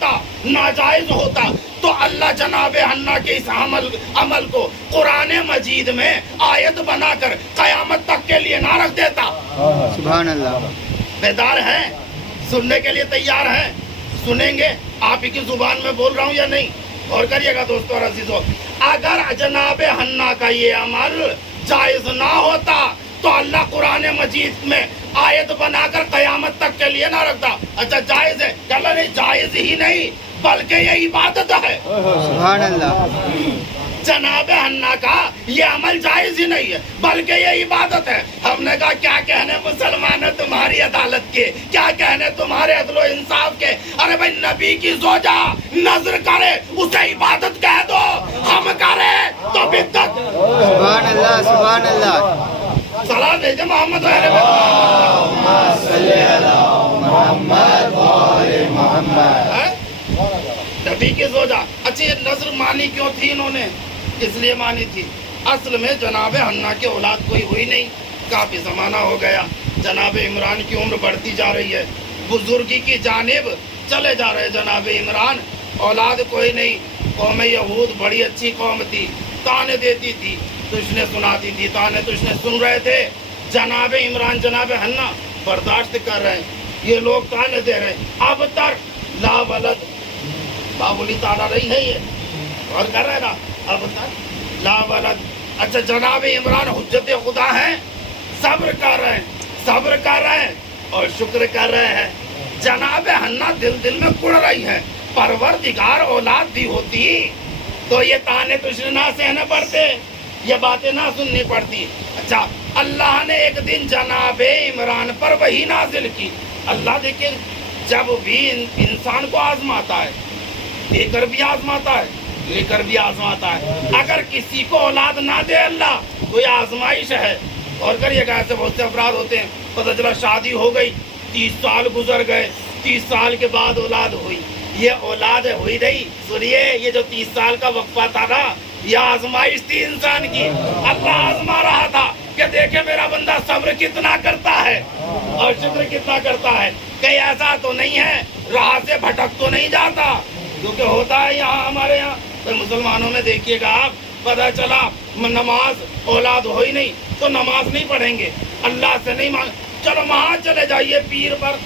ہوتا, ناجائز ہوتا تو اللہ جناب حنا کے اس عمل کو قرآن مجید میں آیت بنا کر قیامت تک کے لیے نہ رکھ دیتا. سبحان اللہ. بیدار ہیں, سننے کے لیے تیار ہیں؟ سنیں گے. آپ ہی کی زبان میں بول رہا ہوں یا نہیں؟ اور کریے گا دوستو اور عزیزو, اگر جناب حنا کا یہ عمل جائز نہ ہوتا تو اللہ قرآن مجید میں آیت بنا کر قیامت تک کے لیے نہ رکھتا. اچھا جائز ہے, چلو نہیں, جائز ہی نہیں بلکہ یہ عبادت ہے. سبحان اللہ. جناب حنا کا یہ عمل جائز ہی نہیں ہے بلکہ یہ عبادت ہے. ہم نے کہا کیا کہنے مسلمانوں تمہاری عدالت کے, کیا کہنے تمہارے عدل و انصاف کے. ارے بھائی نبی کی زوجہ نظر کرے اسے عبادت کہہ دو, ہم کرے تو بدعت. سبحان اللہ. سبحان اللہ. صلاح بھیجے محمد نبی کی زوجہ. اچھا یہ نظر مانی کیوں تھی انہوں نے؟ اس لیے مانی تھی اصل میں جناب حنا کی اولاد کوئی ہوئی نہیں, کافی زمانہ ہو گیا, جناب عمران کی عمر بڑھتی جا رہی ہے, بزرگی کی جانب چلے جا رہے جناب عمران, اولاد کوئی نہیں. قوم یہود بڑی اچھی قوم تھی, تانے دیتی تھی, تجھنے سناتی تھی, تانے تجھنے سن رہے تھے. جناب عمران جناب حنا برداشت کر رہے ہیں, یہ لوگ تانے دے رہے ہیں. اب تک لا ولد, بابولی تانا نہیں ہے یہ, اور کر رہے نا, اب تک لا ولد. اچھا جناب عمران حجت خدا ہیں, صبر کر رہے ہیں, صبر کر رہے ہیں اور شکر کر رہے ہیں. جناب حنا دل میں کڑ رہی ہے, پروردگار اولاد بھی ہوتی تو یہ تانے تجھنے نہ سہنے پڑتے, یہ باتیں نہ سننی پڑتی. اچھا اللہ نے ایک دن جناب عمران پر وحی نازل کی. اللہ دیکھیں جب بھی انسان کو آزماتا ہے, دے کر بھی آزماتا ہے, لے کر بھی آزماتا ہے. اگر کسی کو اولاد نہ دے اللہ تو یہ آزمائش ہے. اور کریے گا, ایسے بہت سے افراد ہوتے ہیں, پتہ چلا شادی ہو گئی, 30 سال گزر گئے, 30 سال کے بعد اولاد ہوئی. یہ اولاد ہوئی نہیں, سنیے یہ جو 30 سال کا وقفہ تھا نا, یہ آزمائش تھی انسان کی. اللہ آزما رہا تھا کہ دیکھیں میرا بندہ صبر کتنا کرتا ہے اور شکر کتنا کرتا ہے. کہیں ایسا تو نہیں ہے راہ سے بھٹک تو نہیں جاتا, کیونکہ ہوتا ہے یہاں ہمارے یہاں. تو مسلمانوں میں دیکھیے گا آپ, پتہ چلا نماز اولاد ہوئی نہیں تو نماز نہیں پڑھیں گے, اللہ سے نہیں مانگ, چلو وہاں چلے جائیے پیر پر,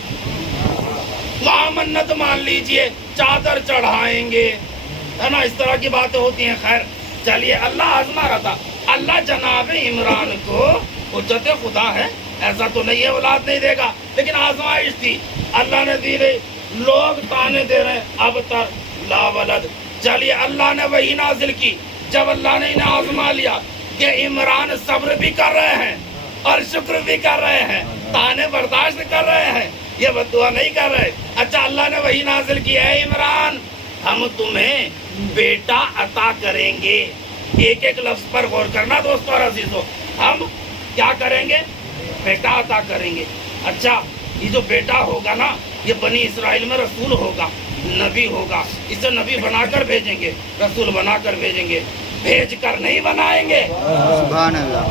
وہاں منت مان لیجئے, چادر چڑھائیں گے, ہے نا, اس طرح کی باتیں ہوتی ہیں. خیر چلیے, اللہ آزما رہا تھا. اللہ جناب عمران کو حجت خدا ہے, ایسا تو نہیں ہے اولاد نہیں دے گا, لیکن آزمائش تھی, اللہ نے دی رہی. لوگ تانے دے رہے ہیں اب تک لا ولد. چلیے اللہ نے وہی نازل کی. جب اللہ نے انہیں آزما لیا کہ عمران صبر بھی کر رہے ہیں اور شکر بھی کر رہے ہیں, تانے برداشت کر رہے ہیں, یہ بددعا نہیں کر رہے. اچھا اللہ نے وہی نازل کی, ہے عمران ہم تمہیں بیٹا عطا کریں گے. ایک ایک لفظ پر غور کرنا دوستو اور عزیزو, ہم کیا کریں گے؟ بیٹا عطا کریں گے. اچھا یہ جو بیٹا ہوگا نا, یہ بنی اسرائیل میں رسول ہوگا, نبی ہوگا, اسے نبی بنا کر بھیجیں گے, رسول بنا کر بھیجیں گے, بھیج کر نہیں بنائیں گے. سبحان اللہ.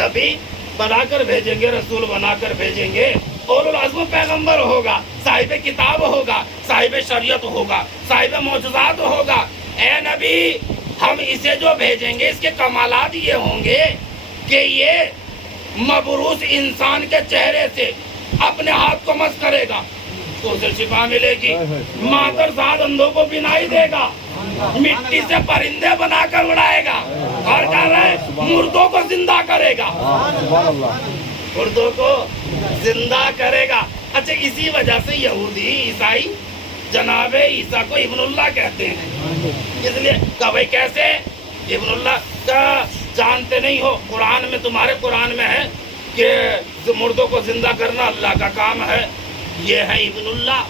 نبی بنا کر بھیجیں گے, رسول بنا کر بھیجیں گے, اولو العزم پیغمبر ہوگا, صاحب کتاب ہوگا, صاحب شریعت ہوگا, صاحب معجزات ہوگا. اے نبی ہم اسے جو بھیجیں گے اس کے کمالات یہ ہوں گے کہ یہ مبروس انسان کے چہرے سے اپنے ہاتھ کو مس کرے گا تو اسے شفا ملے گی, مادر زاد اندھوں کو بینائی دے گا, مٹی سے پرندے بنا کر اڑائے گا, اور کہہ رہے مردوں کو زندہ کرے گا, مردوں کو زندہ کرے گا. اچھا اسی وجہ سے یہودی عیسائی جناب عیسیٰ کو ابن اللہ کہتے ہیں. اس لیے کہ بھائی کیسے ابن اللہ کا جانتے نہیں ہو؟ قرآن میں, تمہارے قرآن میں ہے کہ مردوں کو زندہ کرنا اللہ کا کام ہے. یہ ہے ابن اللہ,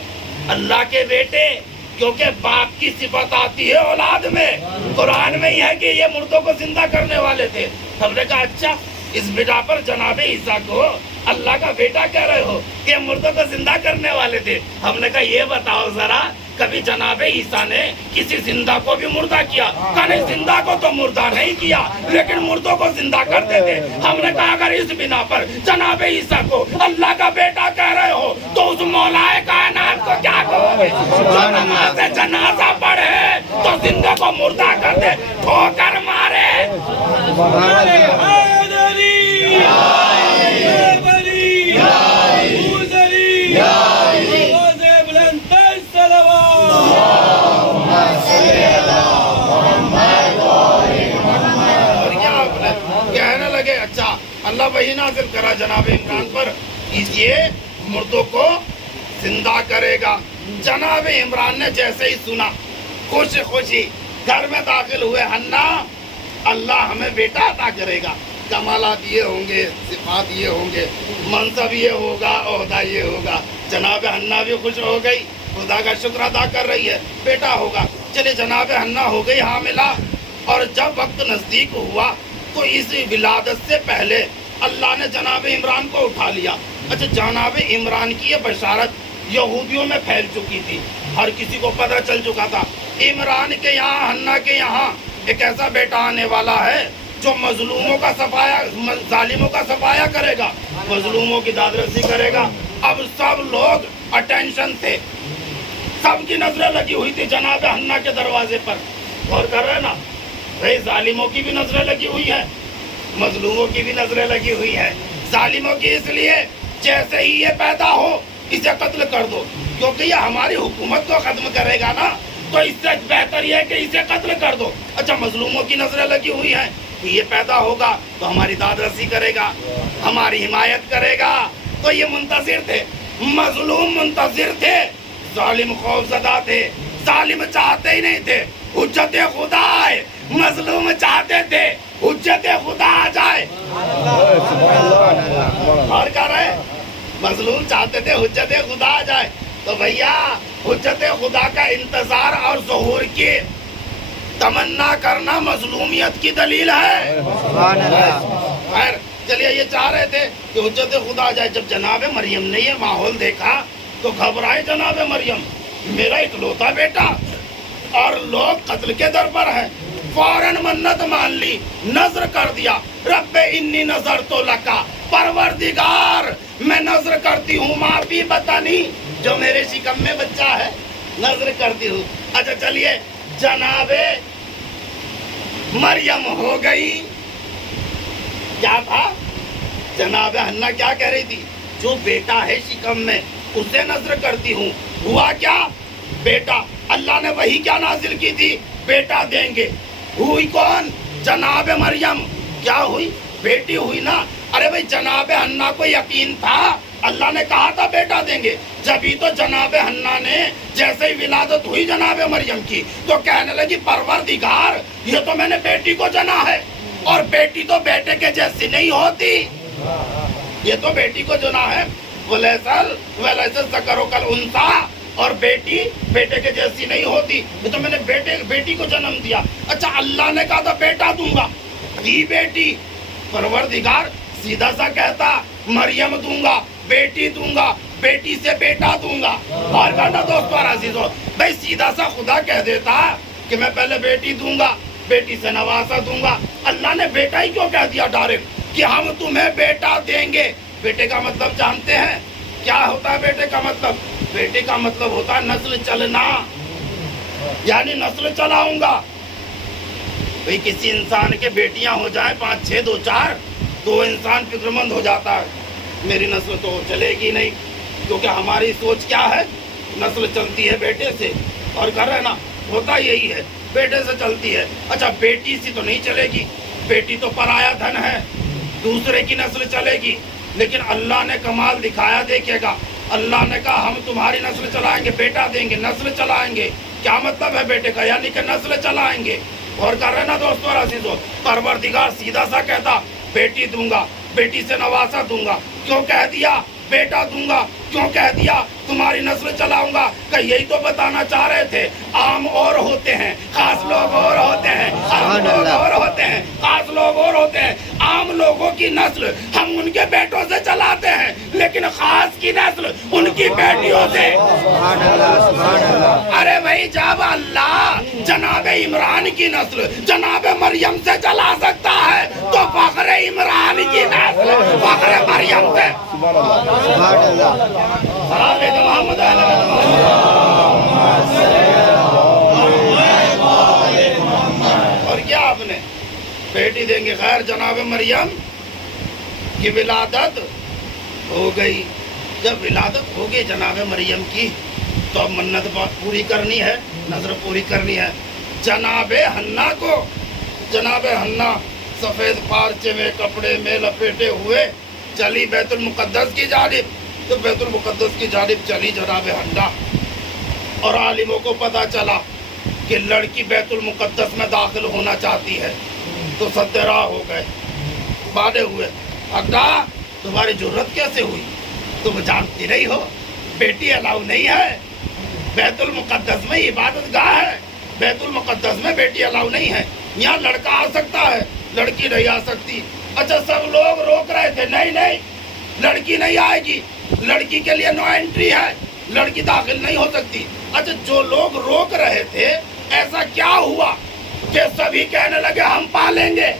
اللہ کے بیٹے, کیونکہ باپ کی صفت آتی ہے اولاد میں. قرآن میں ہی ہے کہ یہ مردوں کو زندہ کرنے والے تھے. ہم نے کہا اچھا اس بنا پر جناب عیسیٰ کو اللہ کا بیٹا کہہ رہے ہو کہ مردوں کو زندہ کرنے والے تھے. ہم نے کہا یہ بتاؤ ذرا कभी जनाब ईसा ने किसी जिंदा को भी मुर्दा किया? कहा नहीं, जिंदा को तो मुर्दा नहीं किया, लेकिन मुर्दों को जिंदा करते थे। हमने कहा अगर इस बिना पर जनाब ईसा को अल्लाह का बेटा कह रहे हो तो उस मौलाए कायनात को क्या कहोगे? जनाजा जनाजा पढ़े तो जिंदा को मुर्दा कर दे, ठोकर मारे। कहने लगे अच्छा अल्लाह वही नाज़िल करा जनाब इमरान पर, ये मुर्दों को जिंदा करेगा। जनाब इमरान ने जैसे ही सुना, खुशी खुशी घर में दाखिल हुए। हन्ना, अल्लाह हमें बेटा अता करेगा, कमालात ये होंगे, सिफात ये होंगे, मनसब ये होगा, ओहदा ये होगा। जनाब हन्ना भी खुश हो गई, खुदा का शुक्र अदा कर रही है, बेटा होगा। चले जनाब हन्ना हो गई हामिला, और जब वक्त नजदीक हुआ तो इस विलादत से पहले अल्लाह ने जनाब इमरान को उठा लिया। अच्छा, जनाब इमरान की ये बशारत यहूदियों में फैल चुकी थी, हर किसी को पता चल चुका था इमरान के यहाँ, हन्ना के यहाँ एक ऐसा बेटा आने वाला है जो मजलूमों का सफाया, जालिमों का सफाया करेगा, मजलूमों की दादरसी करेगा। अब सब लोग अटेंशन थे, सबकी नजरें लगी हुई थी जनाब हन्ना के दरवाजे पर। और कर रहे ना भाई, जालिमों की भी नजरें लगी हुई है, मजलूमों की भी नजरें लगी हुई है। जालिमों की इसलिए जैसे ही ये पैदा हो इसे कत्ल कर दो, क्योंकि ये हमारी हुकूमत को खत्म करेगा ना, तो इससे बेहतर ये है कि इसे कत्ल कर दो। अच्छा, मजलूमों की नजरें लगी हुई है कि ये पैदा होगा तो हमारी दादरसी करेगा, हमारी हिमायत करेगा। तो ये मुंतजिर थे, मजलूम मुंतजिर थे, जालिम खौफज़दा थे। जालिम चाहते ही नहीं थे हुज्जत खुदा आए, मजलूम चाहते थे हुज्जत खुदा आ जाए। और कर रहे, मजलूम चाहते थे हुज्जत खुदा आ जाए। तो भैया हुज्जत खुदा का इंतजार और ज़ुहूर की तमन्ना करना मजलूमियत की दलील है। खैर चलिए, ये चाह रहे थे कि हुज्जत खुदा आ जाए। जब जनाब मरियम ने ये माहौल देखा तो घबराए जनाब मरियम, मेरा इकलौता बेटा और लोग कत्ल के दर पर है। फौरन मन्नत मान ली, नजर कर दिया, रब्बे इन्नी नजर तो लका, परवरदिगार मैं नजर करती हूँ, माफी बतानी जो मेरे शिकम में बच्चा है, नजर करती हूँ। अच्छा चलिए, जनाबे मरियम हो गई। क्या था, जनाब हन्ना क्या कह रही थी, जो बेटा है शिकम में उसे नजर करती हूँ। हुआ क्या, बेटा। अल्लाह ने वही क्या नाजिल की थी, बेटा देंगे। हुई कौन, जनाब मरियम। क्या हुई, बेटी हुई ना। अरे भाई, जनाब हन्ना को यकीन था, अल्लाह ने कहा था बेटा देंगे। जब तो जनाब हन्ना ने जैसे ही विलादत हुई जनाब मरियम की, तो कहने लगी परवरदिगार ये तो मैंने बेटी को जना है, और बेटी तो बेटे के जैसी नहीं होती, ये तो बेटी को जना है। वलैसल ज़करो कल उन्सा, और बेटी बेटे के जैसी नहीं होती, ये तो मैंने बेटी को जन्म दिया। अच्छा, अल्लाह ने कहा था बेटा दूंगा, दी बेटी। परवरदिगार सीधा सा कहता मरियम दूंगा, बेटी दूंगा, बेटी से बेटा दूंगा। और कहना दोस्तों अजीजों, भाई सीधा सा खुदा कह देता कि मैं पहले बेटी दूंगा, बेटी से नवासा दूंगा। अल्लाह ने बेटा ही क्यों कह दिया डायरेक्ट कि हम तुम्हें बेटा देंगे। बेटे का मतलब जानते हैं क्या होता है? बेटे का मतलब, बेटे का मतलब होता है नस्ल चलना, यानी नस्ल चलाऊंगा। भाई किसी इंसान के बेटियां हो जाए 5, 6, 2, 4, तो इंसान फिक्रमंद हो जाता है, मेरी नस्ल तो चलेगी नहीं, क्योंकि हमारी सोच क्या है, नस्ल चलती है बेटे से। और कर रहे ना, होता यही है, बेटे से चलती है। अच्छा, बेटी से तो नहीं चलेगी, बेटी तो पराया धन है, दूसरे की नस्ल चलेगी। लेकिन अल्लाह ने कमाल दिखाया, देखिएगा, अल्लाह ने कहा हम तुम्हारी नस्ल चलाएंगे, बेटा देंगे, नस्ल चलाएंगे। क्या मतलब है बेटे का, यानी कि नस्ल चलाएंगे। और कर रहे ना दोस्तों अजीजों, परवरदिगार सीधा सा कहता बेटी दूंगा, बेटी से नवासा दूंगा। क्यों कह दिया बेटा दूंगा, क्यों कह दिया तुम्हारी नस्ल चलाऊंगा? कि यही तो बताना चाह रहे थे, आम और होते हैं, खास लोग और होते हैं, आम लोग और होते हैं, खास लोग और होते हैं। आम लोगों की नस्ल हम उनके बेटों से चलाते हैं, लेकिन खास की नस्ल उनकी बेटियों से। अरे जब अल्लाह जनाब इमरान की नस्ल जनाब मरियम से चला सकता है तो फख्र इमरान की नस्ल फख्र मरियम से सुभान अल्लाह सलाम मोहम्मद और क्या आपने बेटी देंगे खैर जनाब मरियम की विलादत हो गई। जब विलादत हो गई जनाब मरियम की तो अब मन्नत पूरी करनी है, नजर पूरी करनी है। जनाबे हन्ना को जनाबे हन्ना सफेद पारचे में कपड़े में लपेटे हुए चली बैतुल मुकद्दस की जानिब। तो बैतुल मुकद्दस की जानिब चली जनाबे हन्ना और आलिमों को पता चला कि लड़की बैतुल मुकद्दस में दाखिल होना चाहती है तो सत्तेराह हो गए, बांधे हुए। अक्का तुम्हारी जरूरत कैसे हुई? तुम जानती नहीं हो बेटी अलाउ नहीं है, बैतुल मुकद्दस में इबादत गाह है, बैतुल मुकद्दस में बेटी अलाउ नहीं है। यहाँ लड़का आ सकता है, लड़की नहीं आ सकती। अच्छा सब लोग रोक रहे थे, नहीं नहीं लड़की नहीं आएगी, लड़की के लिए नो एंट्री है, लड़की दाखिल नहीं हो सकती। अच्छा जो लोग रोक रहे थे ऐसा क्या हुआ कि सभी कहने लगे हम पालेंगे?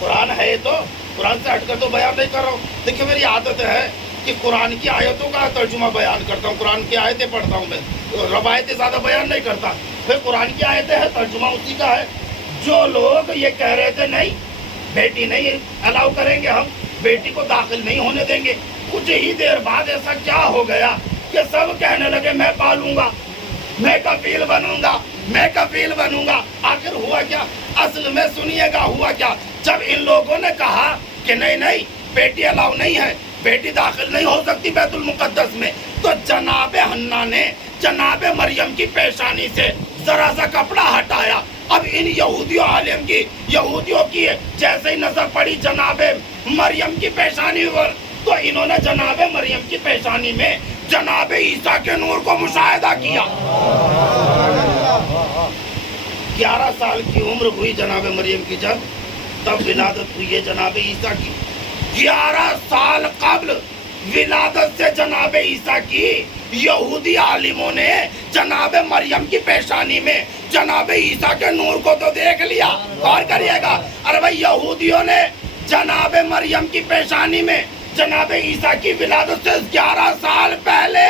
कुरान है तो कुरान से हटकर तो बयान नहीं कर रहा हूँ। देखिए मेरी आदत है कि कुरान की आयतों का तर्जुमा बयान करता हूँ, कुरान की आयतें पढ़ता हूँ मैं, रवायतें ज़्यादा बयान नहीं करता। फिर कुरान की आयतें हैं, तर्जुमा उसी का है। जो लोग ये कह रहे थे नहीं बेटी नहीं अलाउ करेंगे, हम बेटी को दाखिल नहीं होने देंगे, कुछ ही देर बाद ऐसा क्या हो गया कि सब कहने लगे मैं पालूंगा, मैं कफील बनूंगा, मैं कफील बनूंगा। आखिर हुआ क्या? असल में सुनिएगा हुआ क्या। जब इन लोगों ने कहा कि नहीं नहीं बेटी अलाउ नहीं है, बेटी दाखिल नहीं हो सकती बैतुल मुकद्दस में, तो जनाब हन्ना ने जनाब मरियम की पेशानी से जरा सा कपड़ा हटाया। अब इन यहूदियों की जैसे ही नजर पड़ी जनाब मरियम की पेशानी पर तो इन्होंने जनाब मरियम की पेशानी में जनाब ईसा के नूर को मुशाहिदा किया। 11 साल की उम्र हुई जनाब मरियम की जब तब विलादत हुई है जनाब ईसा की। 11 साल कब्ल विलादत से जनाब ईसा की यहूदी आलिमों ने जनाब मरियम की पेशानी में जनाब ईसा के नूर को तो देख लिया। और करिएगा, अरे भाई यहूदियों ने जनाब मरियम की पेशानी में जनाब ईसा की विलादत से 11 साल पहले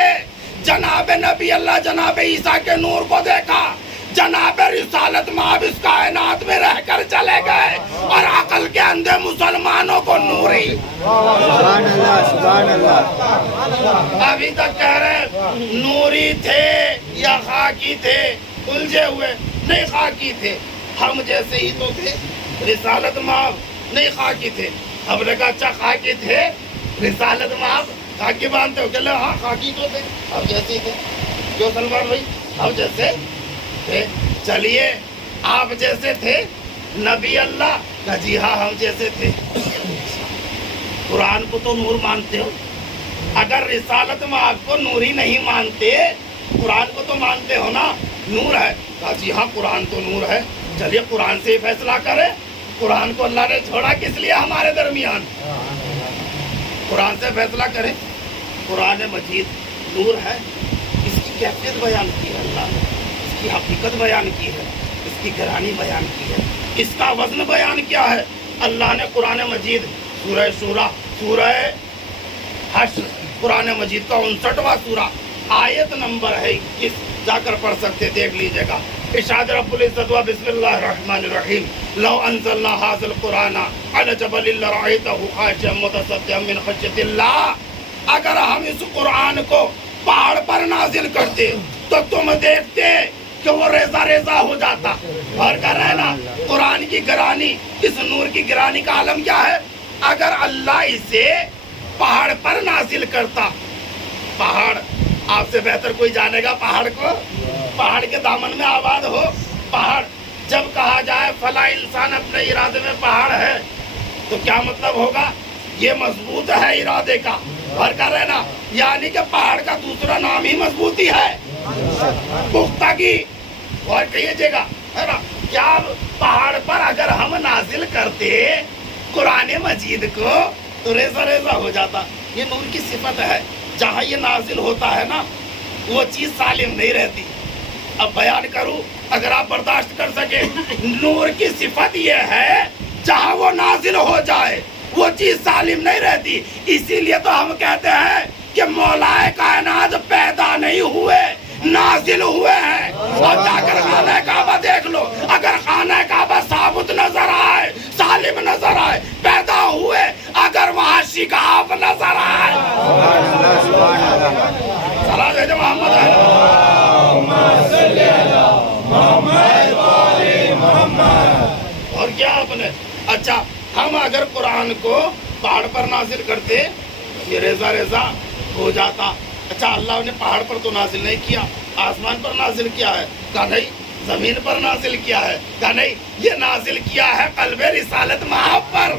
जनाब नबी अल्लाह जनाब ईसा के नूर को देखा। जनाब रिसालत माब इस कायनात में रहकर चले गए और अकल के अंधे मुसलमानों को नूरी। सुभान अल्लाह सुभान अल्लाह। अभी तक कह रहे नूरी थे या खाकी थे, उलझे हुए। नहीं खाकी थे, हम जैसे ही तो थे। रिसालत माब नहीं खाकी थे, हमने कहा अच्छा खाकी थे, रिसालत माब खाकी बांधते हो? चले हाँ खाकी तो थे, हम जैसे ही थे। क्यों सलमान भाई हम जैसे थे? चलिए आप जैसे थे नबी अल्लाह का? जी हाँ हम जैसे थे। कुरान को तो नूर मानते हो, अगर रिसालत में आपको नूरी नहीं मानते, कुरान को तो मानते हो ना, नूर है। कहा जी हाँ कुरान तो नूर है। चलिए कुरान से ही फैसला करें, कुरान को अल्लाह ने छोड़ा किस लिए हमारे दरमियान? कुरान से फैसला करें। कुरान मजीद नूर है, इसकी कैफियत बयान की है अल्लाह ने, इसकी हकीकत बयान की है, इसकी गहरानी बयान की है, इसका वजन बयान किया है अल्लाह ने। कुरान मजीद सूरह शूरा, सूरह हश्र, कुरान मजीद का 59वां सूरा, आयत नंबर है 21, जाकर पढ़ सकते, देख लीजिएगा। इरशाद रब्बुल इज्जत व बिस्मिल्लाहिर रहमानिर रहीम लौ अंज़लना हाज़िल कुराना अला जबलिन लरअयतहु खाशिअम मुतसद्दिअम मिन खश्यतिल्लाह। अगर हम इस कुरान को पहाड़ पर नाजिल करते तो तुम देखते कि वो रेजा रेजा हो जाता। और कह रहे हैं ना कुरान की गिरानी, इस नूर की गिरानी का आलम क्या है? अगर अल्लाह इसे पहाड़ पर नाजिल करता, पहाड़ आपसे बेहतर कोई जानेगा पहाड़ को? पहाड़ के दामन में आबाद हो पहाड़। जब कहा जाए फला इंसान अपने इरादे में पहाड़ है तो क्या मतलब होगा? ये मजबूत है इरादे का। और कह रहे ना यानी कि पहाड़ का दूसरा नाम ही मजबूती है, पुख्तगी। और कहिएगा है ना क्या पहाड़ पर अगर हम नाजिल करते कुरान मजीद को तो रेजा रेजा हो जाता। ये नूर की सिफत है। जहाँ ये नाजिल होता है ना वो चीज सालिम नहीं रहती। अब बयान करूं अगर आप बर्दाश्त कर सके। नूर की सिफत ये है जहां वो नाजिल हो जाए वो चीज सालिम नहीं रहती। इसीलिए तो हम कहते हैं कि मौलाए कायनात पैदा नहीं हुए, नाजिल हुए हैं। और जाकर खाना काबा देख लो, अगर खाना काबा साबुत नजर आए, सालिम नजर आए, पैदा हुए, अगर वहां शिकाफ नजर आए। सुभान अल्लाह। सलाम भेजो मोहम्मद। और क्या आपने, अच्छा हम अगर कुरान को पहाड़ पर नाजिल करते ये रेजा रेजा हो जाता। अच्छा अल्लाह ने पहाड़ पर तो नाजिल नहीं किया, आसमान पर नाजिल किया है। कहा नहीं, जमीन पर नाजिल किया है। कहा नहीं, ये नाजिल किया है कल्बे रिसालत महाब पर।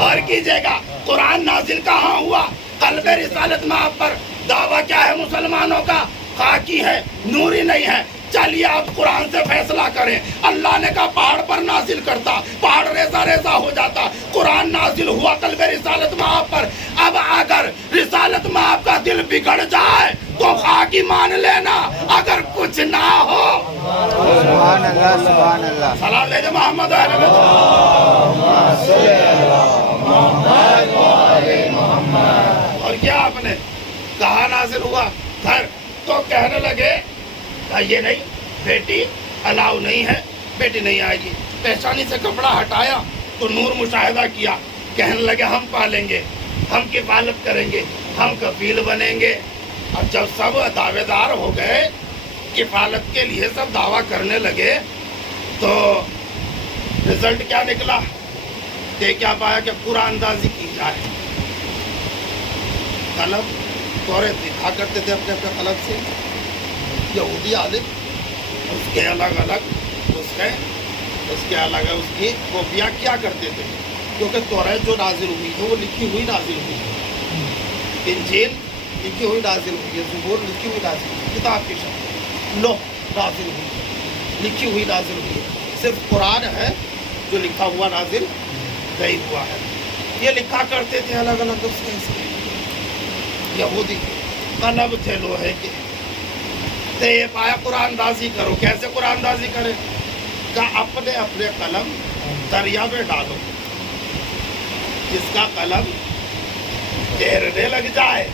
और कीजिएगा कुरान नाजिल कहाँ हुआ? कल्बे रिसालत महाब पर। दावा क्या है मुसलमानों का? खाकी है, नूरी नहीं है। चलिए आप कुरान से फैसला करें। अल्लाह ने कहा पहाड़ पर नाजिल करता, पहाड़ रेजा रेजा हो जाता। कुरान नाजिल हुआ कल्बे रिसालत महाब पर। अब अगर रिसालत महाब का दिल बिगड़ जाए तो खाकी मान लेना, अगर कुछ ना हो। सुभान अल्लाह, सुभान अल्लाह। सलाम ले मोहम्मद। और क्या आपने कहा नाजिल हुआ घर, तो कहने लगे ये नहीं, बेटी अलाउ नहीं है, बेटी नहीं आएगी। पेशानी से कपड़ा हटाया तो नूर मुशाहिदा किया, कहने लगे हम पालेंगे, हम किफालत करेंगे, हम कफील बनेंगे। अब जब सब दावेदार हो गए, किफालत के लिए सब दावा करने लगे, तो रिजल्ट क्या निकला? दे क्या पाया कि कुरानदाजी की जाए। कलम तोरे दिखा करते थे अपने अपने कलम से, यहूदी आलिम उसके अलग अलग उसके अलग उसकी कॉपियाँ क्या करते थे, क्योंकि तौरात जो नाजिल हुई है वो लिखी हुई नाजिल हुई है, इंजील लिखी हुई नाजिल हुई है, ज़बूर लिखी हुई नाजिल हुई है, किताब की शक्ल लो नाजिल हुई है, लिखी हुई नाजिल हुई है। सिर्फ कुरान है जो लिखा हुआ नाजिल नहीं हुआ है। ये लिखा करते थे अलग अलग उसके यहूदी कलब थे लोहे के। तो ये पाया कुरानदाजी करो, कैसे कुरानदाजी करे? का अपने अपने कलम दरिया में डालो, जिसका कलम तैरने लग जाए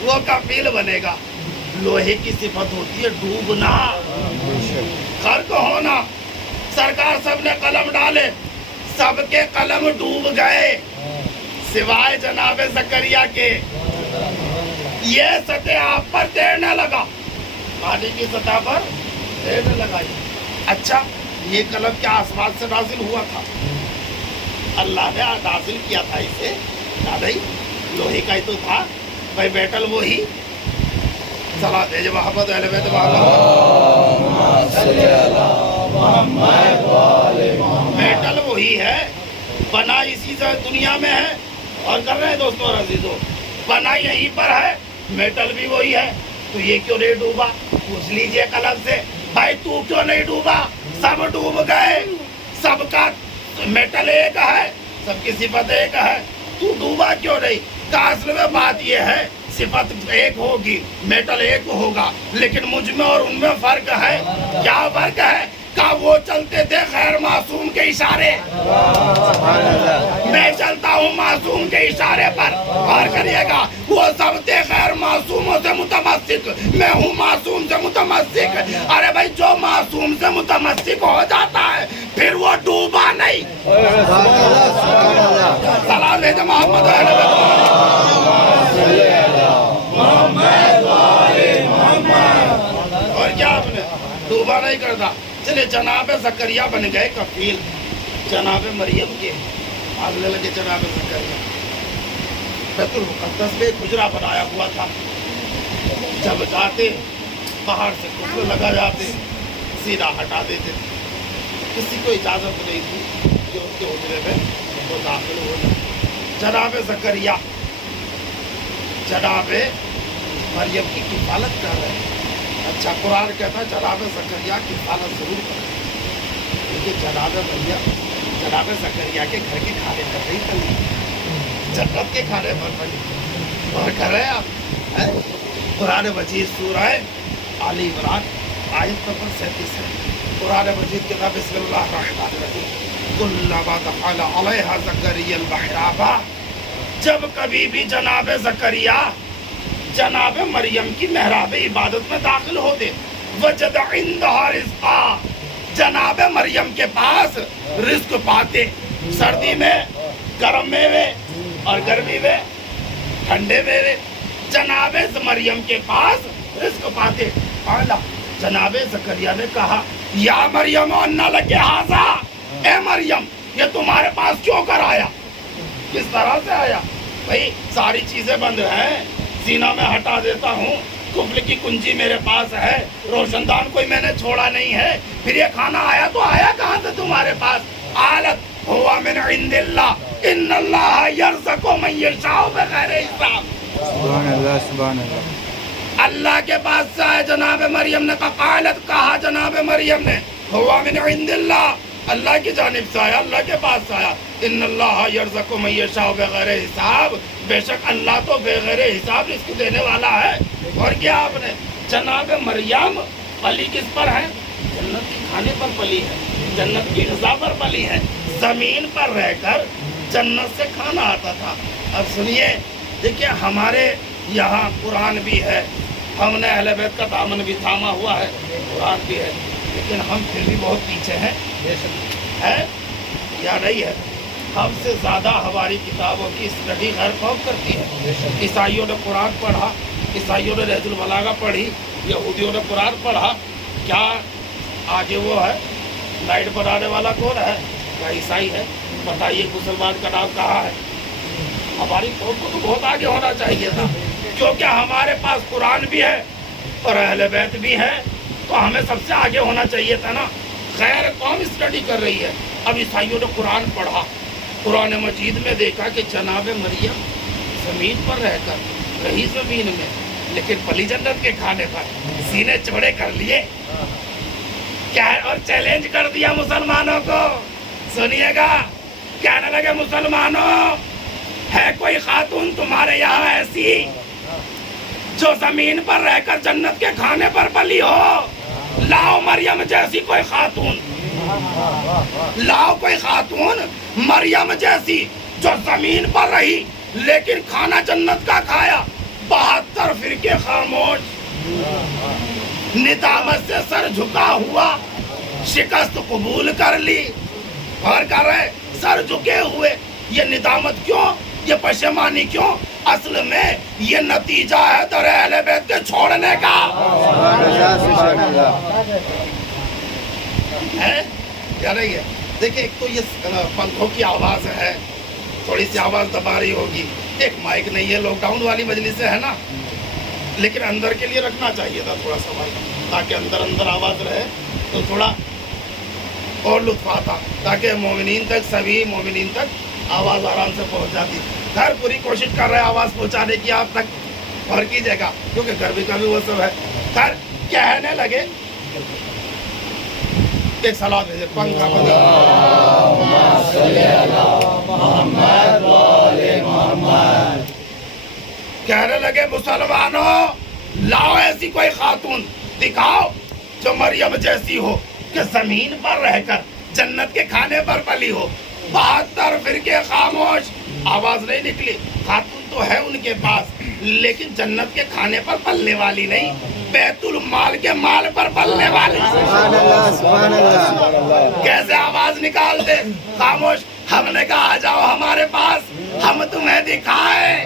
वो कफील बनेगा। लोहे की सिफत होती है डूबना, गर्क होना। सरकार सबने कलम डाले, सबके कलम डूब गए सिवाय जनाबे ज़करिया के। ये सतह आप पर तैरने लगा, पानी की सतह पर तैरने लगा। अच्छा ये कलम क्या आसमान से नाजिल हुआ था? अल्लाह ने नाजिल किया था इसे। नहीं, लोहे का ही तो था भाई, मेटल वो ही। सलात भेजे मोहम्मद अहले बैत मोहम्मद। मेटल वही है, बना इसी से दुनिया में है। और कर रहे हैं दोस्तों और अजीजों, बना यहीं पर है, मेटल भी वही है। तो ये क्यों नहीं डूबा? पूछ लीजिए कलम से, भाई तू क्यों नहीं डूबा? सब डूब गए, सबका मेटल एक है, सबकी सिफत एक है, तू डूबा क्यों नहीं? का असल में बात ये है, सिफत एक होगी, मेटल एक होगा, लेकिन मुझ में और उनमें फर्क है। क्या फर्क है? का वो चलते थे खैर मासूम के इशारे, मैं चलता हूँ मासूम के इशारे पर। और करिएगा, वो सब थे खैर मासूमों से मुतमस्सिक, मैं हूँ मासूम से मुतमस्सिक। अरे भाई जो मासूम से मुतमस्सिक हो जाता है फिर वो डूबा नहीं। सलाम भेजे मोहम्मद। और क्या आपने डूबा नहीं करता। चले जनाब ज़करिया बन गए कफील जनाब मरियम के। आगले लगे जनाब ज़करिया बैतुल मुक़द्दस में गुजरा बनाया हुआ था। जब जाते बाहर से कुफर लगा जाते, सीधा हटा देते। किसी को इजाज़त नहीं थी कि उनके हुजरे में वो दाखिल हो जाए। जनाब ज़करिया जनाब मरियम की किफ़ालत कर रहे हैं। अच्छा कुरान कहता है जनाब ज़करिया की किफ़ालत ज़रूर करें, क्योंकि जनाब मरियम जनाब ज़करिया के घर के खाने पर नहीं बनी, जन्नत के खाने पर बनी। और कर रहे हैं आप قرآن مجید سورہ آل عمران آیت نمبر 37 ہے. قرآن مجید کے نام بسم اللہ الرحمن الرحیم. کلما دخل علیہا زکریا المحراب، جب کبھی بھی جناب زکریا جناب مریم کی محراب عبادت میں داخل ہوتے، وجد عندہا رزقا، جناب مریم کے پاس رزق پاتے. سردی میں گرم میوے اور گرمی میں ٹھنڈے میوے، جناب مریم کے پاس رزق پاتے. اعلیٰ جناب زکریا نے کہا یا مریم انا لک ھذا، اے مریم یہ تمہارے پاس کیوں کر آیا؟ کس طرح سے آیا؟ بھئی ساری چیزیں بند ہیں، سینہ میں ہٹا دیتا ہوں، قفل کی کنجی میرے پاس ہے، روشن دان کوئی میں نے چھوڑا نہیں ہے، پھر یہ کھانا آیا تو آیا کہاں سے تمہارے پاس؟ قالت ہوا من عند اللہ ان اللہ یرزق من یشاء بغیر حساب. سبحان اللہ سبحان اللہ. اللہ کے پاس سے ہے. جناب مریم نے کہا، قالت کہا جناب مریم نے، ہوا من عند اللہ، اللہ کی جانب سے آیا، اللہ کے پاس سے آیا. ان اللہ یرزق من یشاء بغیر حساب، بے شک اللہ تو بغیر حساب رزق دینے والا ہے. اور کیا آپ نے جناب مریم پلی کس پر ہے؟ جنت کے کھانے پر پلی ہے، جنت کی غذا پر پلی ہے، زمین پر رہ کر جنت سے کھانا آتا تھا. اب سنیے، دیکھیے ہمارے یہاں قرآن بھی ہے، ہم نے اہل بیت کا دامن بھی تھاما ہوا ہے، قرآن بھی ہے، لیکن ہم پھر بھی بہت پیچھے ہیں. ہے یا نہیں ہے؟ ہم سے زیادہ ہماری کتابوں کی اسٹڈی غیر قوم کرتی ہے. عیسائیوں نے قرآن پڑھا، عیسائیوں نے نہج البلاغہ پڑھی، یہودیوں نے قرآن پڑھا. کیا آگے وہ ہے لائٹ بنانے والا کون ہے؟ کیا عیسائی ہے؟ بتائیے مسلمان کا نام کہاں ہے؟ ہماری قوم کو تو بہت آگے ہونا چاہیے تھا، کیونکہ ہمارے پاس قرآن بھی ہے اور اہل بیت بھی ہے، تو ہمیں سب سے آگے ہونا چاہیے تھا نا. غیر قوم اسٹڈی کر رہی ہے. اب عیسائیوں نے قرآن پڑھا، قرآن مجید میں دیکھا کہ جناب مریم زمین پر رہ کر رہی زمین میں، لیکن پلی جنت کے کھانے پر سینے چوڑے کر لیے. کیا ہے؟ اور چیلنج کر دیا مسلمانوں کو. سنیے گا، کہنے لگے مسلمانوں، ہے کوئی خاتون تمہارے یہاں ایسی جو زمین پر رہ کر جنت کے کھانے پر پلی ہو؟ لاؤ مریم جیسی کوئی خاتون، لاؤ کوئی خاتون مریم جیسی جو زمین پر رہی لیکن کھانا جنت کا کھایا. 72 فرقے خاموش، ندامت سے سر جھکا ہوا، شکست قبول کر لی اور کر رہے سر جھکے ہوئے. یہ ندامت کیوں؟ یہ پشیمانی کیوں؟ اصل میں یہ نتیجہ ہے در اہل بیت کے چھوڑنے کا. سبحان اللہ سبحان اللہ. ہے یا نہیں ہے؟ دیکھیں ایک تو یہ پنکھوں کی آواز ہے، تھوڑی سی آواز دبا رہی ہوگی، ایک مائک نہیں ہے، لاک ڈاؤن والی مجلس ہے نا، لیکن اندر کے لیے رکھنا چاہیے تھا تھوڑا سا مائک، تاکہ اندر آواز رہے تو تھوڑا اور لطف آتا، تاکہ مومنین تک، سبھی مومنین تک آواز آرام سے پہنچ جاتی. گھر پوری کوشش کر رہے ہیں آواز پہنچانے کی آپ تک، اور کیجیے گا کیونکہ گھر بھی کبھی وہ سب ہے. گھر کہنے لگے، ایک سلام بھیجے، پنکھا کہنے لگے مسلمانوں، لاؤ ایسی کوئی خاتون دکھاؤ جو مریم جیسی ہو، کہ زمین پر رہ کر جنت کے کھانے پر پلی ہو. 72 فرقے خاموش، آواز نہیں نکلی. خاتون تو ہے ان کے پاس، لیکن جنت کے کھانے پر پلنے والی نہیں، بیت المال کے مال پر پلنے والی. سبحان اللہ سبحان اللہ. کیسے آواز نکال دے؟ خاموش. ہم نے کہا آ جاؤ ہمارے پاس، ہم تمہیں دکھائیں.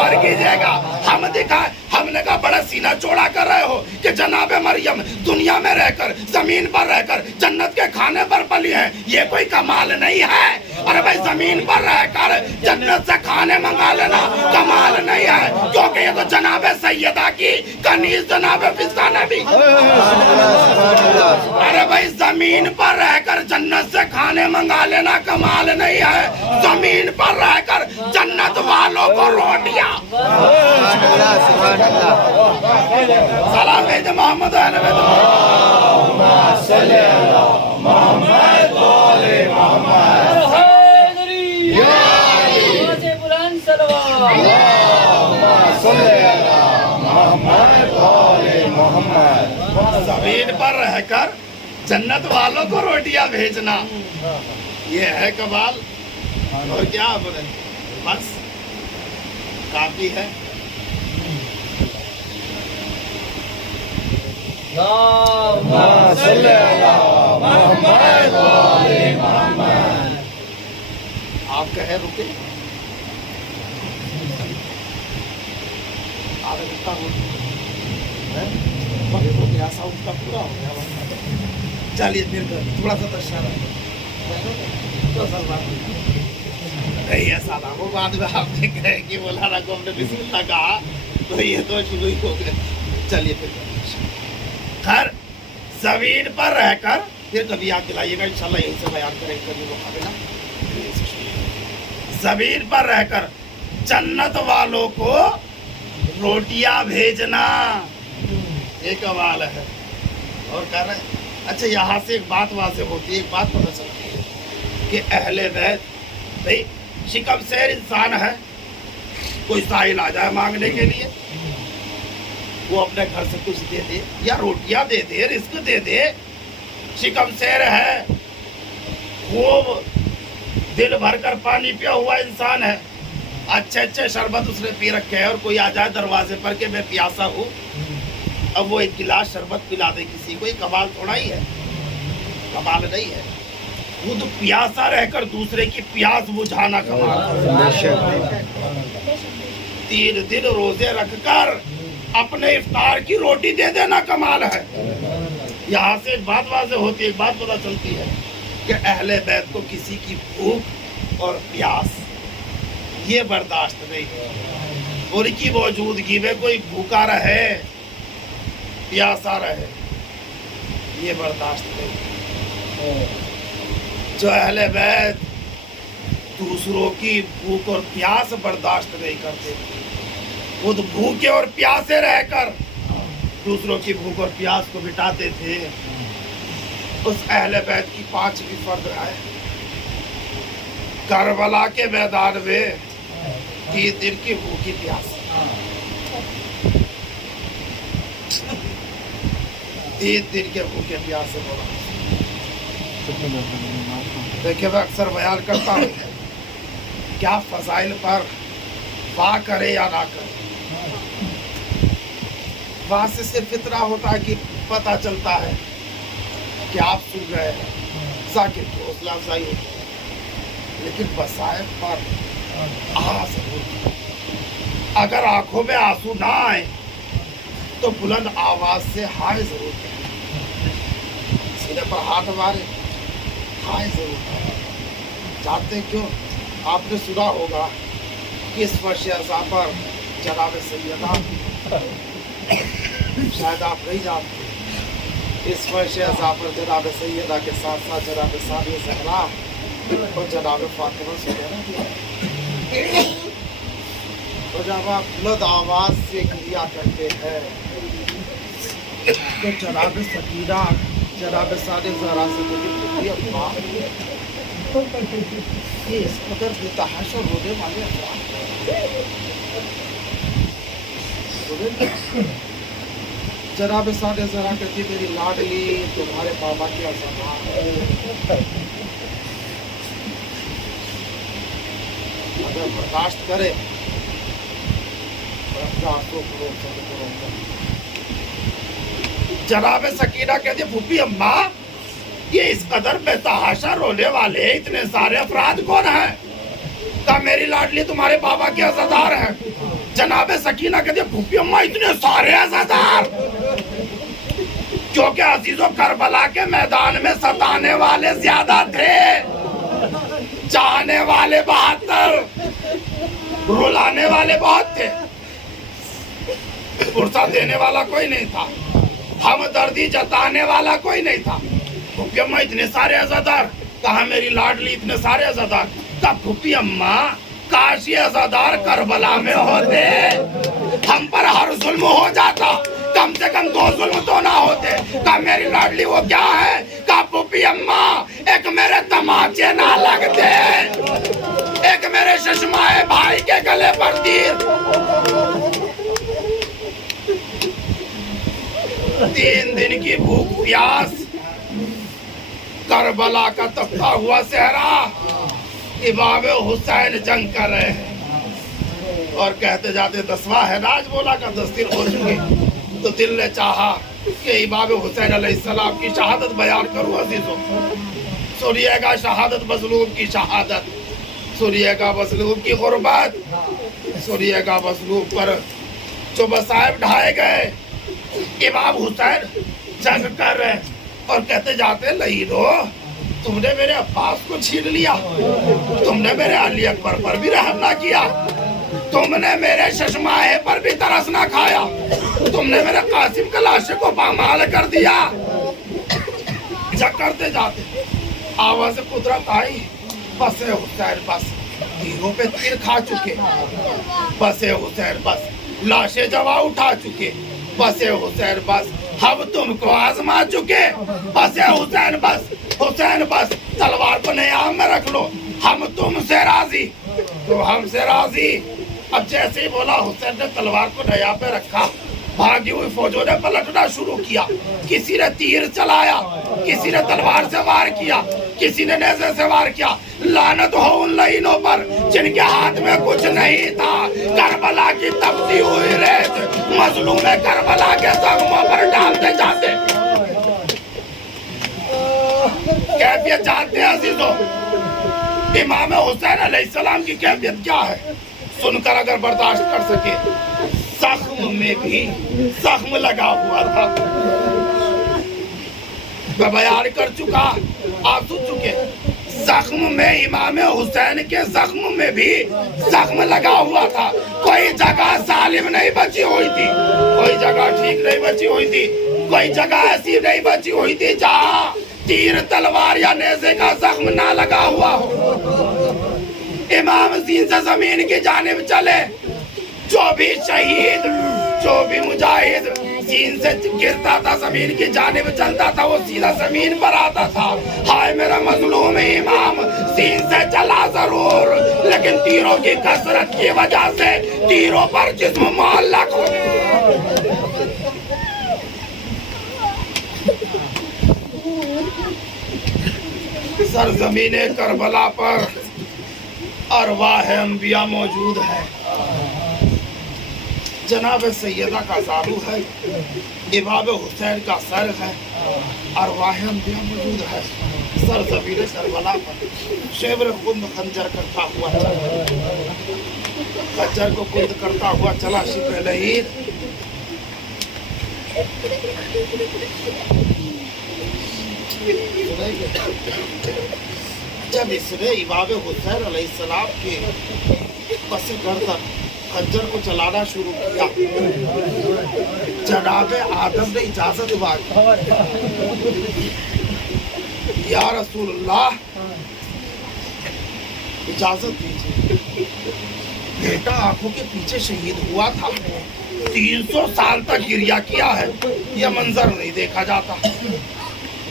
اور کیجیے گا، ہم دکھائیں. ہم نے کہا بڑا سینہ چوڑا کر رہے ہو کہ جناب مریم دنیا میں رہ کر، زمین پر رہ کر جنت کے کھانے پر پلی ہے، یہ کوئی کمال نہیں ہے. ارے بھائی زمین پر رہ کر جنت سے کھانے منگا لینا کمال نہیں ہے، کیونکہ یہ تو جناب سیدہ کی کنیز جناب فضہ نے بھی. ارے بھائی زمین پر رہ کر جنت سے کھانے منگا لینا کمال نہیں ہے، زمین پر رہ کر جنت والوں کو روٹیاں. سبحان اللہ سبحان اللہ. سلام بھیج محمد اہل بیت محمد صلی اللہ محمد والے محمد. بلند سلوات. صلی اللہ जमीन पर रहकर जन्नत वालों को रोटियां भेजना, ये है कमाल। और क्या बोले, बस काफी है। आप कहे रुके आधा घंटा हो गया, साउंड का पूरा हो गया। चलिए फिर थोड़ा सा दशहरा नहीं ऐसा ना वो बाद में आपने कहे कि मौलाना को हमने बिस्मिल्लाह कहा तो ये तो शुरू ही हो गया। चलिए फिर खैर जमीन पर रहकर फिर कभी याद दिलाइएगा, इंशाल्लाह यहीं से बयान करेंगे कभी मौका मिला। जमीन पर रहकर जन्नत वालों को रोटियां भेजना, ये कमाल है। और कह रहे अच्छा यहाँ से एक बात वाज़ेह होती है, एक बात पता चलती है कि अहले बैत भाई शिकम शेर इंसान है। कोई साहिल आ जाए मांगने के लिए, वो अपने घर से कुछ दे दे या रोटियां दे दे, रिस्क दे दे। शिकम शेर है, वो दिल भर कर पानी पिया हुआ इंसान है, अच्छे अच्छे शरबत उसने पी रखे हैं, और कोई आ जाए दरवाजे पर कि मैं प्यासा हूँ, अब वो एक गिलास शरबत पिला दे किसी को, ये कमाल थोड़ा ही है, कमाल नहीं है। खुद प्यासा रहकर दूसरे की प्यास बुझाना कमाल है। 3 दिन रोजे रखकर अपने इफ्तार की रोटी दे देना कमाल है। यहाँ से एक बात वाज़ेह होती है, एक बात पता चलती है कि अहले बैत को किसी की भूख और प्यास ये बर्दाश्त नहीं है। उनकी मौजूदगी में कोई भूखा रहे प्यासा रहे, ये बर्दाश्त नहीं। जो अहले बैत दूसरों की भूख और प्यास बर्दाश्त नहीं करते, खुद भूखे और प्यासे रहकर दूसरों की भूख और प्यास को मिटाते थे, उस अहले बैत की 5वीं फर्द है करबला के मैदान में 3 दिन की भूखी प्यास। 3 दिन के भूखे प्यासे बोला। देखिए मैं अक्सर बयान करता हूँ क्या फजाइल पर वाह करे या ना करे, वहां से सिर्फ इतना होता है कि पता चलता है कि आप सुन रहे हैं, जाकिर की हौसला अफजाई होती है, लेकिन वसाइल पर जरूर। अगर आंखों में आंसू ना आए तो बुलंद आवाज से हाय जरूर करें, सीने पर हाथ मारे हाय जरूर करें। जानते क्यों? आपने सुना होगा कि इस वर्ष अज़ा पर जनाब सैयदा, शायद आप नहीं जानते, इस वर्ष अज़ा पर जनाब सैयदा के साथ साथ जनाब सानिया ज़हरा और जनाब फातिमा सुनहरा भी है। तो जब आप बुलंद आवाज से क्रिया करते हैं तो जनाब सकीना जनाब सानिया ज़हरा से मुझे ये इस कदर बेतहाशा रोने वाले जनाब सानिया ज़हरा कहती मेरी लाडली तुम्हारे बाबा की अज़मा अगर बर्दाश्त करे जनाब सकीना कहती फूफी अम्मा ये इस कदर बेतहाशा रोने वाले इतने सारे अफराद कौन हैं? का मेरी लाडली तुम्हारे बाबा के अज़ादार हैं। जनाब सकीना कहती फूफी अम्मा इतने सारे अज़ादार, क्योंकि अजीजों करबला के मैदान में सताने वाले ज्यादा थे, चाहने वाले 72, रुलाने वाले बहुत थे, पुरसा देने वाला कोई नहीं था, हमदर्दी जताने वाला कोई नहीं था। फूफी अम्मा इतने सारे अज़ादार, कहा मेरी लाडली इतने सारे अज़ादार, कहा फूफी अम्मा काश ये अज़ादार करबला में होते, हम पर हर जुल्म हो जाता, कम से कम 2 जुल्म तो ना होते। कहा मेरी लाडली वो क्या है? कहा फूफी अम्मा एक मेरे तमाचे ना लगते, एक मेरे शशमाए भाई के गले पर तीर। 3 दिन की भूख प्यास, करबला का तपता हुआ सहरा, इमाम हुसैन जंग कर रहे हैं। और कहते जाते 10वां है राज बोला का 10 दिन हो चुके, तो दिल ने चाहा कि इमाम हुसैन अलैहिस्सलाम की शहादत बयान करूं। अजीजों सुनिएगा शहादत मजलूम की शहादत, सुनिएगा मजलूम की गुर्बत, सुनिएगा मजलूम पर जो मसाइब ढाए गए। इमाम हुसैन जंग कर रहे हैं और कहते जाते लईनो, तुमने मेरे अब्बास को छीन लिया, तुमने मेरे अली अकबर पर भी रहम ना किया, तुमने मेरे शशमाहे पर भी तरस ना खाया, तुमने मेरे कासिम के लाशे को पामाल कर दिया। जंग करते जाते आवाज कुदरत आई, बस है हुसैन बस, तीरों पे तीर खा चुके, बस है हुसैन बस, लाशें जवा उठा चुके, बस है हुसैन बस, हम तुमको आजमा चुके, बस है हुसैन बस, हुसैन बस, तलवार को नयाम में रख लो, हम तुमसे राजी, तुम हमसे राजी। अब जैसे ही बोला हुसैन ने तलवार को नया पे रखा, भागी हुई फौजों ने पलटना शुरू किया, किसी ने तीर चलाया, किसी ने तलवार से वार किया, किसी ने नेज़े से वार किया। लानत हो उन लईनों पर जिनके हाथ में कुछ नहीं था। करबला की तपती हुई रेत मजलूम करबला के जख्मों पर डालते जाते। कैफियत जानते हैं अजीजों, इमाम हुसैन अलैहिस्सलाम की कैफियत क्या है, सुनकर अगर बर्दाश्त कर सके। जख्म में भी जख्म लगा हुआ था, मैं बयान कर चुका, आप सुन चुके। जख्म में, इमाम हुसैन के जख्म में भी जख्म लगा हुआ था। कोई जगह सालिम नहीं बची हुई थी, कोई जगह ठीक नहीं बची हुई थी, कोई जगह ऐसी नहीं बची हुई थी जहाँ तीर तलवार या नेज़े का जख्म ना लगा हुआ हो। इमाम सीन से जमीन की जानिब चले, जो भी शहीद, जो भी मुजाहिद सीन से गिरता था, जमीन की जानिब चलता था, वो सीधा जमीन पर आता था। हाय मेरा मजलूम इमाम सीन से चला जरूर, लेकिन तीरों की कसरत की वजह से तीरों पर जिस्म मुअल्लक हो गया। सरजमीने करबला पर अरवाह अम्बिया मौजूद है, जनाब सैयदा का जादू है, इमाम हुसैन का सर है, अरवाह अम्बिया मौजूद है। सरजमीने करबला पर शेवर खुंद खंजर करता हुआ चला, खंजर को खुंद करता हुआ चला शिप लहीद। जब इसने इमाम हुसैन अलैहिस्सलाम के पस गर्दन खंजर को चलाना शुरू किया, जनाब आदम ने इजाजत मांगी, या रसूलल्लाह इजाजत दीजिए। बेटा आंखों के पीछे शहीद हुआ था, 300 साल तक गिरिया किया है, यह मंजर नहीं देखा जाता।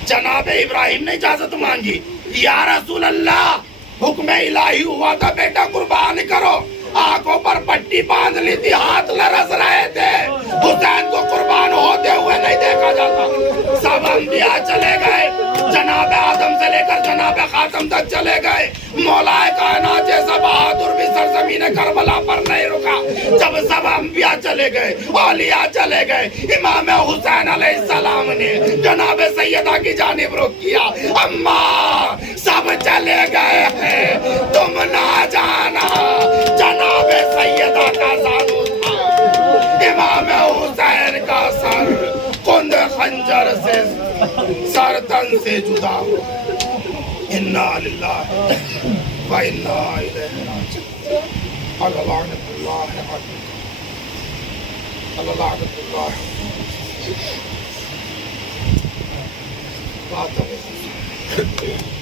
जनाब इब्राहिम ने इजाजत मांगी, या रसूल अल्लाह हुक्म इलाही हुआ था बेटा कुर्बान करो। आंखों पर पट्टी बांध ली थी, हाथ लरस रहे थे, हुसैन को कुर्बान होते हुए नहीं देखा जाता। सब अंबिया चले गए, जनाब आदम से लेकर जनाब खातम तक चले गए, मौलाए कायनात जैसा बहादुर भी सरजमीन करबला पर नहीं रुका। जब सब अंबिया चले गए, औलिया चले गए, इमाम हुसैन अलैहिस्सलाम ने जनाब सैयदा की जानिब रुख किया, अम्मा सब चले गए हैं, तुम ना जाना। जनाब सैयदा का जानू था, इमाम हुसैन का सर कुंद खंजर से सर तन से जुदा हो। इन्ना लिल्लाहि व इन्ना इलैहि राजिऊन। अल्लाह लानतुल्लाह अलैहि, अल्लाह लानतुल्लाह। बात है